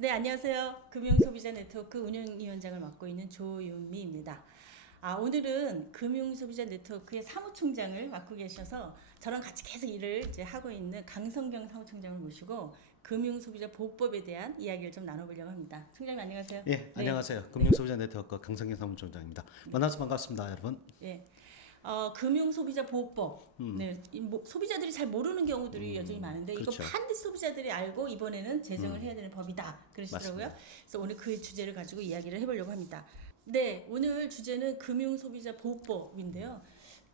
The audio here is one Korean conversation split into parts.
네, 안녕하세요. 금융소비자 네트워크 운영위원장을 맡고 있는 조윤미입니다. 오늘은 금융소비자 네트워크의 사무총장을 맡고 계셔서 저랑 같이 계속 일을 이제 하고 있는 강성경 사무총장을 모시고 금융소비자 보호법에 대한 이야기를 좀 나눠보려고 합니다. 총장님 안녕하세요. 예, 네. 안녕하세요. 네. 금융소비자 네트워크 강성현 사무총장입니다. 만나서 반갑습니다, 여러분. 예. 금융소비자보호법. 네, 소비자들이 잘 모르는 경우들이 여전히 많은데 그렇죠. 이거 반드시 소비자들이 알고 이번에는 제정을 해야 되는 법이다. 그러시더라고요. 맞습니다. 그래서 오늘 그 주제를 가지고 이야기를 해보려고 합니다. 네, 오늘 주제는 금융소비자보호법인데요.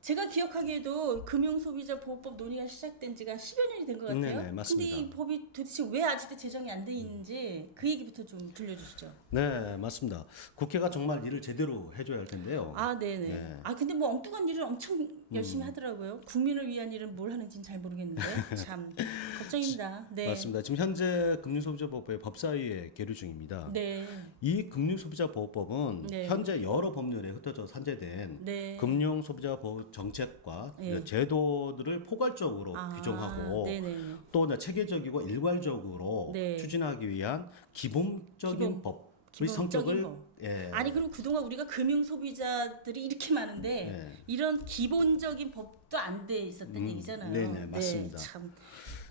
제가 기억하기에도 금융소비자보호법 논의가 시작된 지가 10여 년이 된 것 같아요. 네네, 맞습니다. 근데 이 법이 도대체 왜 아직도 제정이 안 돼 있는지 그 얘기부터 좀 들려주시죠. 네, 맞습니다. 국회가 정말 일을 제대로 해줘야 할 텐데요. 네네. 네. 근데 뭐 엉뚱한 일을 엄청 열심히 하더라고요. 국민을 위한 일은 뭘 하는지는 잘 모르겠는데 참 걱정입니다. 네. 맞습니다. 지금 현재 금융소비자보호법의 법사위에 계류 중입니다. 네. 이 금융소비자보호법은 네. 현재 여러 법률에 흩어져 산재된 네. 금융소비자보호 정책과 네. 제도들을 포괄적으로 규정하고 네네. 또 체계적이고 일괄적으로 네. 추진하기 위한 기본적인 법의 기본적인 성격을 법. 예. 그럼 그동안 우리가 금융 소비자들이 이렇게 많은데 네. 이런 기본적인 법도 안 돼 있었던 얘기잖아요. 네네, 맞습니다. 참.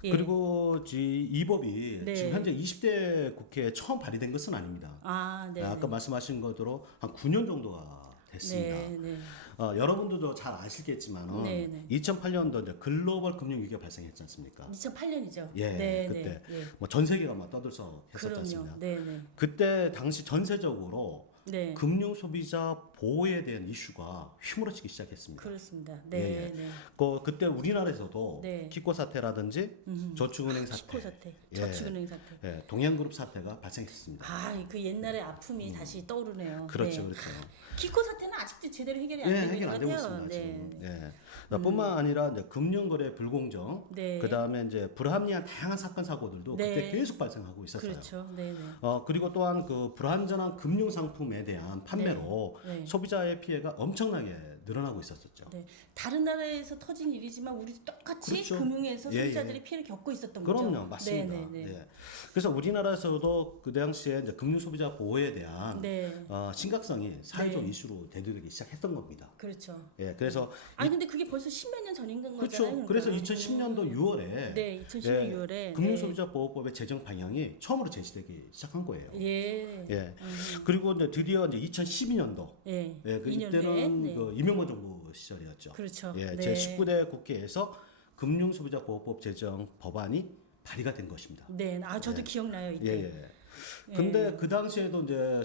예. 그리고 이 법이 네. 지금 현재 20대 국회에 처음 발의된 것은 아닙니다. 네. 아까 말씀하신 것대로 한 9년 정도가 됐습니다. 네. 여러분들도 잘 아시겠지만 네. 2008년도 이제 글로벌 금융 위기가 발생했지 않습니까? 2008년이죠. 예, 네. 그때 예. 뭐 전 세계가 막 떠들썩했었지 그럼요. 않습니까? 네네. 그때 당시 전세적으로 네. 금융 소비자 보호에 대한 이슈가 휘몰아치기 시작했습니다. 그렇습니다. 예, 네. 네. 그때 우리나라에서도 네. 키코 사태라든지 저축은행 키코 사태, 사태, 예. 저축은행 사태. 동양그룹 사태가 발생했습니다. 그 옛날의 아픔이 다시 떠오르네요. 그렇죠, 네. 그렇죠. 키코 사태는 아직도 제대로 해결이 안 예, 되고 있는 해결 것 안 되고 같아요. 있습니다. 네. 지금. 뿐만 아니라 이제 금융거래 불공정, 네. 그다음에 이제 불합리한 다양한 사건 사고들도 네. 그때 계속 발생하고 있었어요. 그렇죠. 네. 그리고 또한 그 불안전한 금융 상품에 대한 판매로 네. 소비자의 피해가 엄청나게 늘어나고 있었었죠. 네. 다른 나라에서 터진 일이지만 우리도 똑같이 그렇죠. 금융에서 예, 소비자들이 피해를 겪고 있었던 거죠. 그럼요, 맞습니다. 네. 예. 그래서 우리나라에서도 그 당시에 이제 금융 소비자 보호에 대한 네. 심각성이 사회적 네. 이슈로 대두되기 시작했던 겁니다. 그렇죠. 예, 그래서 근데 그게 벌써 10몇 년 전인 거잖아요. 그렇죠. 그래서 2010년도 6월에 네, 2010년 6월에 금융소비자보호법의 제정 방향이 처음으로 제시되기 시작한 거예요. 예. 그리고 이제 드디어 이제 2012년도 예. 그 2년 이때는 후에. 네. 그 이명박 정부 시절이었죠. 그렇죠. 예, 네. 제19대 국회에서 금융소비자보호법 제정 법안이 발의가 된 것입니다. 네. 저도 기억나요, 예, 이때. 예. 근데 그 당시에도 이제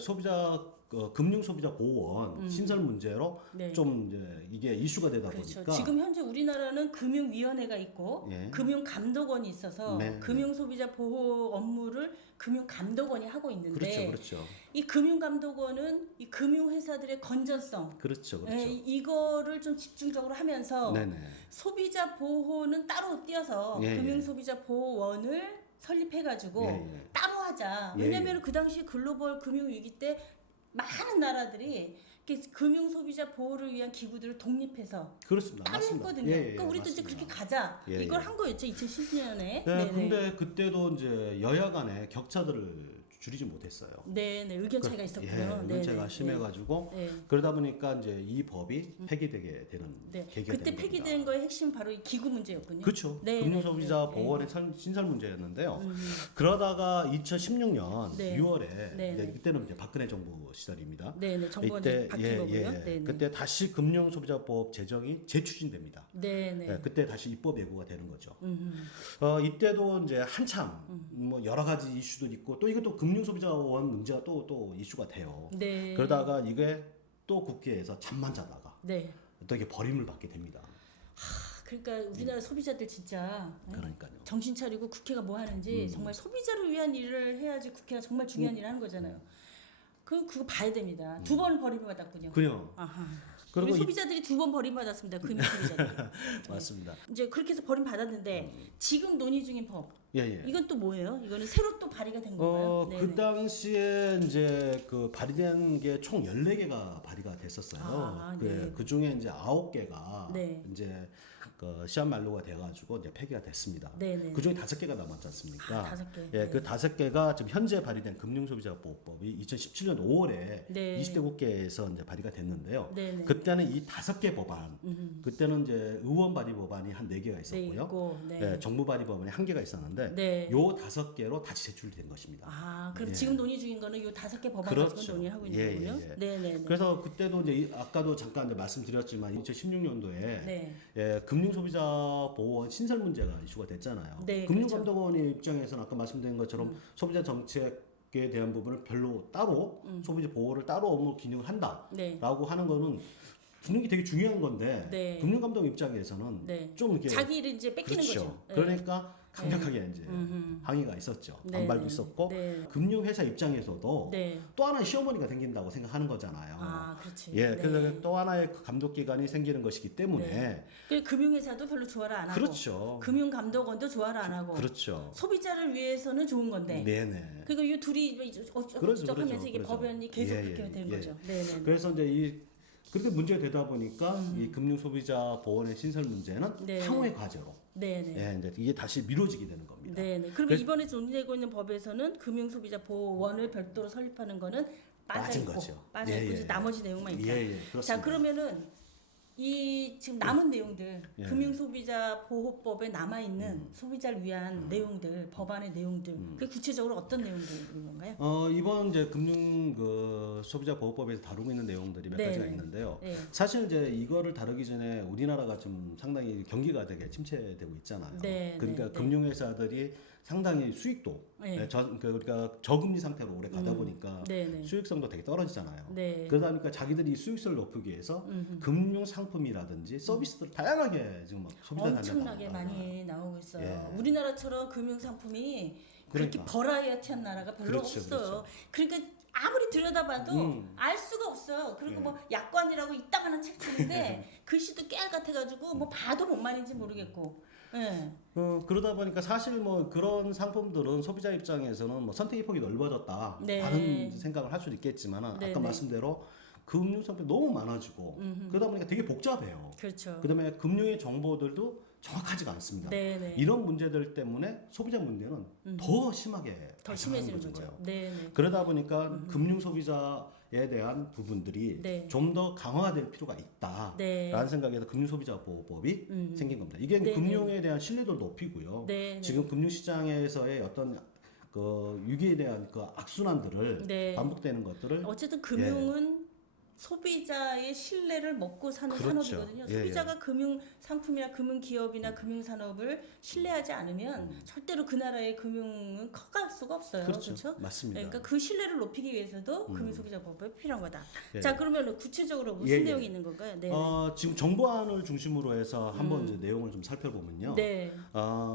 금융소비자보호원 신설 문제로 네. 좀 이제 이게 이슈가 되다 그렇죠. 보니까 지금 현재 우리나라는 금융위원회가 있고 예. 금융감독원이 있어서 네. 금융소비자 보호 업무를 금융감독원이 하고 있는데 그렇죠. 이 금융감독원은 이 금융회사들의 건전성 그렇죠. 이거를 좀 집중적으로 하면서 네네. 소비자 보호는 따로 띄어서 예, 예. 금융소비자 보호원을 설립해가지고 예. 따로 하자. 예, 왜냐하면 그 당시 글로벌 금융위기 때 많은 나라들이 이렇게 금융소비자 보호를 위한 기구들을 독립해서 그렇습니다. 따로 맞습니다. 했거든요. 그러니까 우리도 이제 맞습니다. 그렇게 가자. 예, 이걸 예. 한 거였죠. 2010년에. 네, 근데 그때도 이제 여야 간의 격차들을 줄이지 못했어요. 의견 차이가 있었군요. 의견 차이가 심해가지고 네. 그러다 보니까 이제 이 법이 폐기되게 되는 계기가 그때 된 폐기된 겁니다. 거의 핵심 바로 이 기구 문제였군요. 그렇죠. 금융소비자 보호원의 신설 문제였는데요. 그러다가 2016년 네. 6월에 네. 이제 이때는 이제 박근혜 정부 시절입니다. 정부가 이제 바뀐 거고요. 그때 다시 금융소비자법 제정이 재추진됩니다. 그때 다시 입법 예고가 되는 거죠. 이때도 이제 한참 뭐 여러 가지 이슈도 있고 또 이것도 금융소비자원 문제가 또 이슈가 돼요. 그러다가 이게 또 국회에서 잠만 자다가 또 이게 버림을 받게 됩니다. 그러니까 우리나라 소비자들 진짜 그러니까요. 정신 차리고 국회가 뭐 하는지 정말 소비자를 위한 일을 해야지 국회가 정말 중요한 일을 하는 거잖아요. 그거 봐야 됩니다. 2번 버림받았군요. 그래요. 우리 소비자들이 2번 버림받았습니다. 금융 소비자들. 맞습니다. 이제 그렇게 해서 버림받았는데 지금 논의 중인 법. 예. 이건 또 뭐예요? 이거는 새로 또 발의가 된 건가요? 그 당시에 이제 그 발의된 게 총 14개가 발의가 됐었어요. 그 중에 이제 9개가 이제 그 시한 만료가 돼가지고 이제 폐기가 됐습니다. 네네. 그 중에 5개가 남았지 않습니까? 5개. 예, 네. 그 5개가 지금 현재 발의된 금융소비자보호법이 2017년 5월에 네. 20대 국회에서 이제 발의가 됐는데요. 네네. 그때는 이 5개 법안, 그때는 이제 의원 발의 법안이 한 4개가 있었고요. 있고, 네. 예, 정부 발의 법안이 1개가 있었는데 네. 요 5개로 다시 제출된 것입니다. 아, 그럼 예. 지금 논의 중인 거는 이 5개 법안 그렇죠. 가지고 논의하고 있는 예, 거군요. 예, 예. 네네. 그래서 그때도 이제 아까도 잠깐 이제 말씀드렸지만 2016년도에 네. 예, 금융소비자보호원 신설 문제가 이슈가 됐잖아요. 네, 금융감독원의 입장에서는 아까 말씀드린 것처럼 소비자 정책에 대한 부분을 별로 따로 소비자 보호를 따로 업무 기능을 한다라고 네. 하는 거는 분명히 되게 중요한 건데 네. 금융감독 입장에서는 네. 좀 이렇게 자기 일을 이제 뺏기는 그렇죠. 거죠. 네. 그러니까 강력하게 이제 항의가 있었죠. 네, 반발도 네. 있었고 네. 금융회사 입장에서도 네. 또 하나의 시어머니가 생긴다고 생각하는 거잖아요. 아, 그렇지. 예, 네. 그래서 또 하나의 그 감독 기관이 생기는 것이기 때문에 네. 그 금융회사도 별로 조화를 안 하고, 그렇죠. 금융감독원도 조화를 안 하고, 그렇죠. 소비자를 위해서는 좋은 건데. 네네. 그리고 이 둘이 어쩌고저쩌고 하면서 이게 그러죠. 법연이 계속 예, 그렇게 예, 되는 예. 거죠. 네네. 그래서 이제 그렇게 문제가 되다 보니까 이 금융소비자보호원의 신설 문제는 네. 향후의 과제로 네네. 예, 이제 이게 다시 미뤄지게 되는 겁니다. 네네. 그러면 그래서- 이번에 논의되고 있는 법에서는 금융소비자보호원을 별도로 설립하는 거는 빠진 빠져있고, 거죠. 빠져있고 예, 이제 예. 나머지 내용만 있다. 예, 예, 그렇습니다. 자, 그러면은 이 지금 남은 내용들, 예. 금융소비자보호법에 남아 있는 소비자를 위한 내용들, 법안의 내용들, 그 구체적으로 어떤 내용들인 건가요? 이번 이제 금융 그 소비자 보호법에서 다루고 있는 내용들이 몇 네. 가지가 있는데요. 네. 사실 이제 이거를 다루기 전에 우리나라가 좀 상당히 경기가 되게 침체되고 있잖아요. 네, 그러니까 네, 네. 금융회사들이 상당히 수익도 네. 그러니까 저금리 상태로 오래 가다 보니까 네네. 수익성도 되게 떨어지잖아요. 네. 그러다 보니까 자기들이 이 수익성을 높이기 위해서 금융 상품이라든지 서비스들을 다양하게 지금 막 소비자들한테 엄청나게 나가요. 많이 나오고 있어요. 예. 우리나라처럼 금융 상품이 그렇게 그러니까. 버라이어티한 나라가 별로 그렇죠, 없어요. 그러니까 아무리 들여다봐도 알 수가 없어요. 그리고 예. 뭐 약관이라고 이따가는 책 주는데 글씨도 깨알 같아가지고 뭐 봐도 뭔 말인지 모르겠고. 예. 그러다 보니까 사실 뭐 그런 상품들은 소비자 입장에서는 뭐 선택의 폭이 넓어졌다 네. 다른 생각을 할 수도 있겠지만 네, 아까 네. 말씀대로 금융 상품이 너무 많아지고 그러다 보니까 되게 복잡해요. 그렇죠. 그다음에 금융의 정보들도 정확하지가 않습니다. 네네. 이런 문제들 때문에 소비자 문제는 더 심하게 더 발생하는 심해지는 거죠. 거죠. 네네. 그러다 보니까 금융 소비자에 대한 부분들이 네. 좀 더 강화될 필요가 있다라는 네. 생각에서 금융소비자보호법이 생긴 겁니다. 이게 네네. 금융에 대한 신뢰도를 높이고요. 네네. 지금 금융시장에서의 어떤 그 위기에 대한 그 악순환들을 네. 반복되는 것들을 어쨌든 금융은 소비자의 신뢰를 먹고 사는 그렇죠. 산업이거든요. 예, 소비자가 금융 상품이나 금융 기업이나 금융 산업을 신뢰하지 않으면 절대로 그 나라의 금융은 커갈 수가 없어요. 그렇죠. 그렇죠? 맞습니다. 그러니까 그 신뢰를 높이기 위해서도 금융소비자법이 필요한 거다. 예. 자, 그러면 구체적으로 무슨 예, 예. 내용이 있는 건가요? 네. 지금 정보안을 중심으로 해서 한번 이제 내용을 좀 살펴보면요. 네.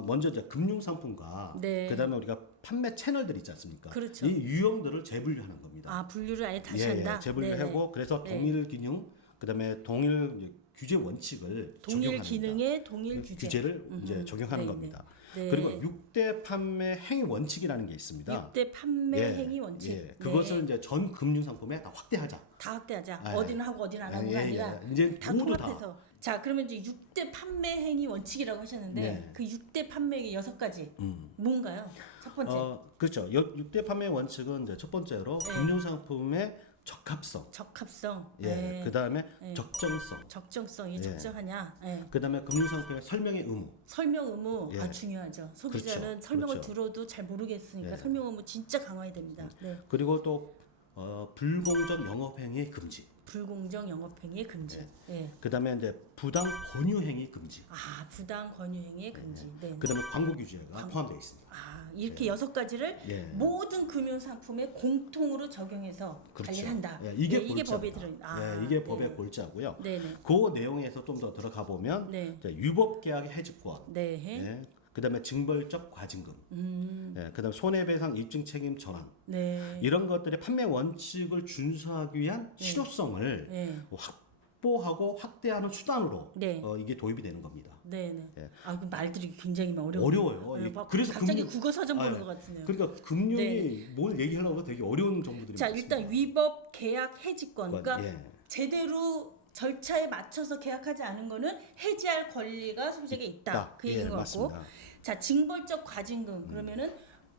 먼저 이제 금융 상품과 네. 그다음에 우리가 판매 채널들 있지 않습니까? 그렇죠. 이 유형들을 재분류하는 겁니다. 아, 분류를 아예 다시 예, 한다. 예, 재분류하고 그래서 네. 동일 기능, 그다음에 동일 이제 규제 원칙을 동일 적용하는 기능의 동일 그 규제. 규제를 이제 적용하는 네, 겁니다. 네. 그리고 6대 판매 행위 원칙이라는 게 있습니다. 6대 판매 예, 행위 원칙. 예, 그것을 네. 이제 전 금융 상품에 다 확대하자. 다 확대하자. 아, 어디는 하고 어디는 안 하고가 예, 예, 아니라 예. 이제 다 모두 통합해서. 자, 그러면 이제 6대 판매 행위 원칙이라고 하셨는데 네. 그 6대 판매의 6가지 뭔가요? 첫 번째. 그렇죠. 6대 판매 원칙은 이제 첫 번째로 네. 금융 상품의 적합성, 적합성. 예, 네. 그다음에 네. 적정성, 적정성이 예. 적정하냐. 네. 그다음에 금융 상품의 설명의 의무. 설명 의무 예. 중요하죠. 소비자는 그렇죠. 설명을 그렇죠. 들어도 잘 모르겠으니까 예. 설명 의무 진짜 강화해야 됩니다. 네. 그리고 또 불공정 영업 행위 금지. 불공정 영업 행위의 금지. 예. 그다음에 이제 부당 권유 행위 금지. 아, 부당 권유 행위의 금지. 네. 그다음에 광고 규제가 포함되어 있습니다. 아, 이렇게 6가지를 예. 모든 금융 상품에 공통으로 적용해서 그렇죠. 관리한다. 예, 이게 이게 법에 골자입니다. 들어. 아, 예, 이게 네. 법의 골자고요. 네네. 그 내용에서 좀 더 들어가 보면 네. 이제 유법 계약의 해지권, 네. 예, 그다음에 징벌적 과징금, 예, 그다음에 손해배상 입증 책임 전환 네. 이런 것들의 판매 원칙을 준수하기 위한 실효성을 네. 확보하고 확대하는 수단으로 네. 이게 도입이 되는 겁니다. 네네. 예. 아, 그 말들이 굉장히 어려워요. 어려워요. 막 그래서 갑자기 금융- 국어 사전 보는 아, 것 같으네요. 그러니까 금융이 네. 뭘 얘기하려고 해도 되게 어려운 정보들이 자, 많습니다. 일단 위법 계약 해지권. 그러니까 예. 제대로 절차에 맞춰서 계약하지 않은 거는 해지할 권리가 소비자에게 있다. 그 얘기인 것 같고. 맞습니다. 자, 징벌적 과징금 그러면은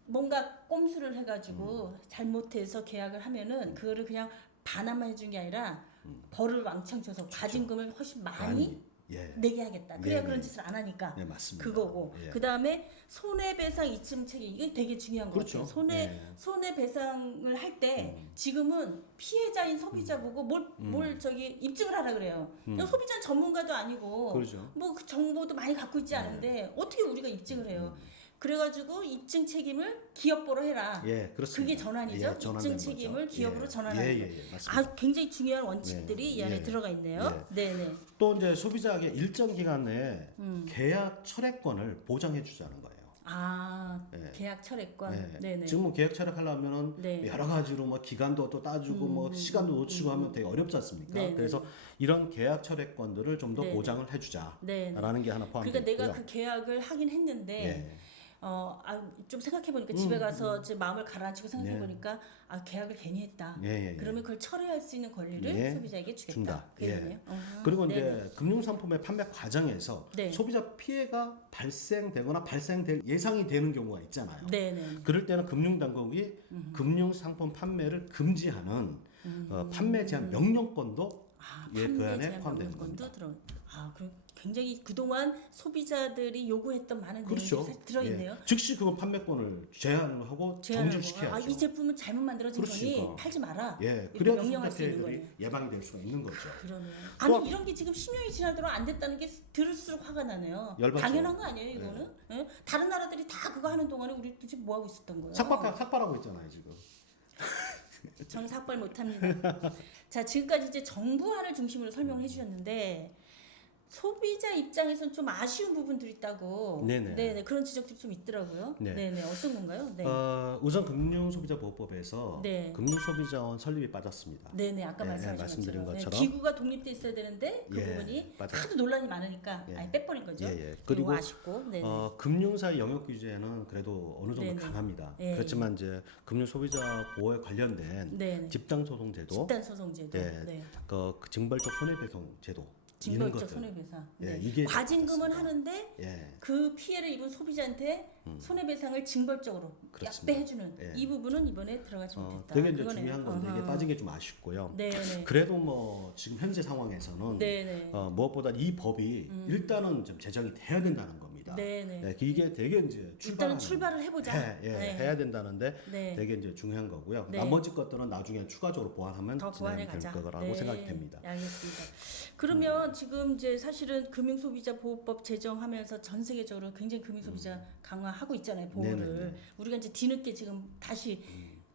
뭔가 꼼수를 해가지고 잘못해서 계약을 하면은 그거를 그냥 반환만 해준 게 아니라 벌을 왕창 줘서 과징금을 훨씬 많이 예. 내게 하겠다. 그래야 예, 그런 예. 짓을 안 하니까. 네, 맞습니다. 그거고. 예. 그 다음에 손해배상 이점 책임 이게 되게 중요한 거 그렇죠. 같아요. 예. 손해배상을 할 때 지금은 피해자인 소비자 보고 뭘 저기 입증을 하라 그래요. 소비자는 전문가도 아니고 그렇죠. 뭐 그 정보도 많이 갖고 있지 않은데 어떻게 우리가 입증을 해요? 그래가지고 입증 책임을 기업보로 해라. 예, 그렇습니다. 그게 전환이죠. 예, 전환된 입증 책임을 거죠. 기업으로 예. 전환하는 예, 거. 예, 예, 맞습니다. 아, 굉장히 중요한 원칙들이 이 안에 예. 들어가 있네요. 네네. 또 이제 소비자에게 일정 기간 내에 계약 철회권을 보장해 주자는 거예요. 아, 예. 계약 철회권. 네. 네네. 지금 뭐 계약 철회하려면은 네. 여러 가지로 뭐 기간도 또 따지고 뭐 시간도 놓치고 하면 되게 어렵지 않습니까? 네, 그래서 이런 계약 철회권들을 좀 더 네. 보장을 해주자라는 네. 게 하나 포함되어 그러니까 있고요. 내가 그 계약을 하긴 했는데 예. 좀 생각해 보니까 집에 가서 제 마음을 가라앉히고 생각해 보니까 아, 계약을 괜히 했다. 예. 그러면 그걸 철회할 수 있는 권리를 예. 소비자에게 주겠다. 준다. 그 얘기네요. 그리고 네네. 이제 금융상품의 판매 과정에서 네. 소비자 피해가 발생되거나 발생될 예상이 되는 경우가 있잖아요. 네네. 그럴 때는 금융당국이 금융상품 판매를 금지하는 판매 제한 명령권도 예, 그 안에 포함되는 겁니다. 들어. 아, 그럼 굉장히 그동안 소비자들이 요구했던 많은 그렇죠. 내용들이 사실 들어있네요. 예. 즉시 그건 판매권을 제한을 하고 제한을 정지시켜야죠. 하고, 이 제품은 잘못 만들어진 거니 그렇죠. 팔지 마라. 예, 이렇게 그래야 명령할 수 있는 소비자들이 거예요. 예방이 될 수가 있는 거죠. 그러네요. 아니 이런 게 지금 10년이 지나도록 안 됐다는 게 들을수록 화가 나네요. 열받죠. 당연한 거 아니에요, 이거는? 예? 다른 나라들이 다 그거 하는 동안에 우리 도대체 뭐 하고 있었던 거예요? 삭발하고 있잖아요 지금. 저는 삭발 못합니다. 자, 지금까지 이제 정부안을 중심으로 설명을 해주셨는데 소비자 입장에서는 좀 아쉬운 부분들이 있다고. 네네. 그런 지적들이 좀 있더라고요. 네. 네네. 어떤 건가요? 네. 우선 금융소비자보호법에서 네. 금융소비자원 설립이 빠졌습니다. 네네. 아까 예, 말씀하신 말씀드린 것처럼. 것처럼. 기구가 독립돼 있어야 되는데 그 예, 부분이 맞아요. 하도 논란이 많으니까 예. 아예 빼버린 거죠. 예. 그리고 그리고 아쉽고. 네네. 금융사의 영역 규제는 그래도 어느 정도 네네. 강합니다. 예, 그렇지만 이제 금융소비자 보호에 관련된 네네. 집단소송제도, 집단소송제도. 예, 네. 그 징벌적 손해배상 제도 이런 징벌적 것들. 손해배상. 예, 네. 이게 과징금은 있습니다. 하는데 예, 그 피해를 입은 소비자한테 손해배상을 징벌적으로 그렇습니다. 약배해주는 예. 이 부분은 이번에 들어가지 못했다. 되게 이제 그거네요. 중요한 건데 이게 어허. 빠진 게 좀 아쉽고요. 네네. 그래도 뭐 지금 현재 상황에서는 네네. 무엇보다 이 법이 일단은 좀 제정이 돼야 된다는 겁니다. 네네. 네, 이게 되게 이제 일단은 출발을 해보자. 네. 해야 된다는데 네. 되게 이제 중요한 거고요. 네. 나머지 것들은 나중에 추가적으로 보완하면 더 보완해 진행될 가자. 거라고 네. 생각이 됩니다. 알겠습니다. 그러면 지금 이제 사실은 금융소비자보호법 제정하면서 전 세계적으로 굉장히 금융소비자 강화하고 있잖아요. 보호를. 네네네. 우리가 이제 뒤늦게 지금 다시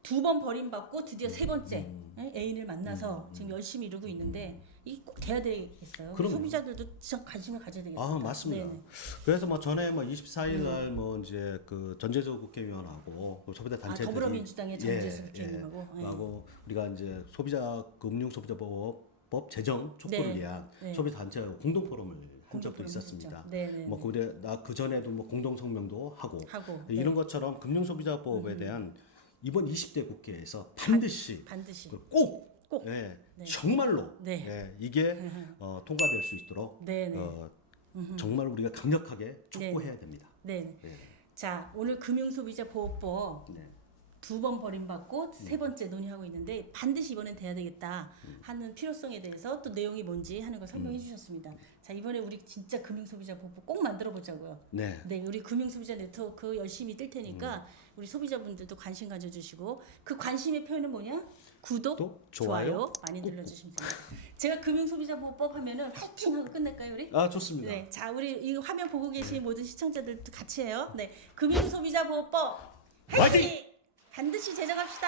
두 번 버림받고 드디어 세 번째 애인을 만나서 지금 열심히 이루고 있는데 이게 꼭 돼야 되겠어요. 그럼요. 소비자들도 진짜 관심을 가져야 되겠습니다. 아 맞습니다. 네네. 그래서 뭐 전에 뭐 24일 날 뭐 이제 그 전재조 국회의원하고 그 소비자 단체들이 더불어민주당의 전재수 국회의원하고. 예. 하고 우리가 이제 금융소비자보호법 제정 촉구를 네. 위한 네. 소비자 단체 공동 포럼을 한 적도 공동 있었습니다. 포럼 했죠. 네네. 뭐 그 전에도 뭐 공동 성명도 하고 네. 이런 것처럼 금융소비자보호에 대한 이번 20대 국회에서 반드시 반드시 꼭 네. 정말로 네. 이게 통과될 수 있도록 네네. 정말 우리가 강력하게 촉구해야 됩니다. 네. 네. 자, 오늘 금융소비자보호법 네. 두 번 버림받고 세 번째 논의하고 있는데 반드시 이번엔 돼야 되겠다 하는 필요성에 대해서 또 내용이 뭔지 하는 걸 설명해 주셨습니다. 자, 이번에 우리 진짜 금융소비자보호법 꼭 만들어 보자고요. 네. 네, 우리 금융소비자 네트워크 열심히 뜰 테니까 우리 소비자분들도 관심 가져주시고 그 관심의 표현은 뭐냐? 구독, 또 좋아요 많이 눌러주시면 됩니다. 제가 금융소비자보호법 하면은 화이팅 하고 끝낼까요, 우리? 아 좋습니다. 네, 자 우리 이 화면 보고 계신 모든 시청자들도 같이 해요. 네, 금융소비자보호법 화이팅! 반드시 제정합시다.